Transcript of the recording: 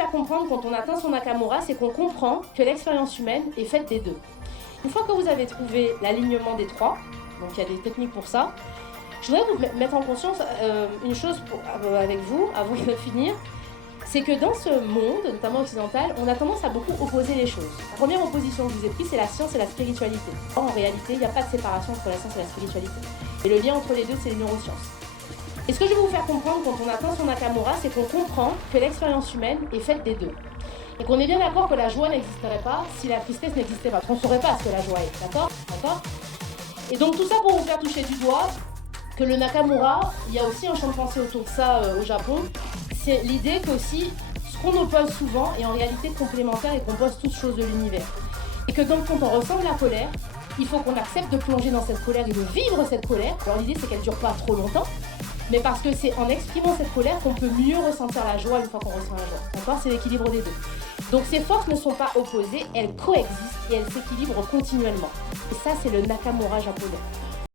faire comprendre quand on atteint son Nakamura, c'est qu'on comprend que l'expérience humaine est faite des deux. Une fois que vous avez trouvé l'alignement des trois, donc il y a des techniques pour ça, je voudrais vous mettre en conscience une chose avec vous, avant de finir, c'est que dans ce monde, notamment occidental, on a tendance à beaucoup opposer les choses. La première opposition que je vous ai prise, c'est la science et la spiritualité. Or, en réalité, il n'y a pas de séparation entre la science et la spiritualité. Et le lien entre les deux, c'est les neurosciences. Et ce que je veux vous faire comprendre quand on atteint son Nakamura, c'est qu'on comprend que l'expérience humaine est faite des deux. Et qu'on est bien d'accord que la joie n'existerait pas si la tristesse n'existait pas. On ne saurait pas ce que la joie est, d'accord? Et donc tout ça pour vous faire toucher du doigt que le Nakamura, il y a aussi un champ de pensée autour de ça au Japon, c'est l'idée que aussi ce qu'on oppose souvent est en réalité complémentaire et qu'on pose toutes choses de l'univers. Et que donc quand on ressent de la colère, il faut qu'on accepte de plonger dans cette colère et de vivre cette colère. Alors l'idée c'est qu'elle ne dure pas trop longtemps, mais parce que c'est en exprimant cette colère qu'on peut mieux ressentir la joie une fois qu'on ressent la joie. D'accord? C'est l'équilibre des deux. Donc ces forces ne sont pas opposées, elles coexistent et elles s'équilibrent continuellement. Et ça c'est le Nakamura japonais.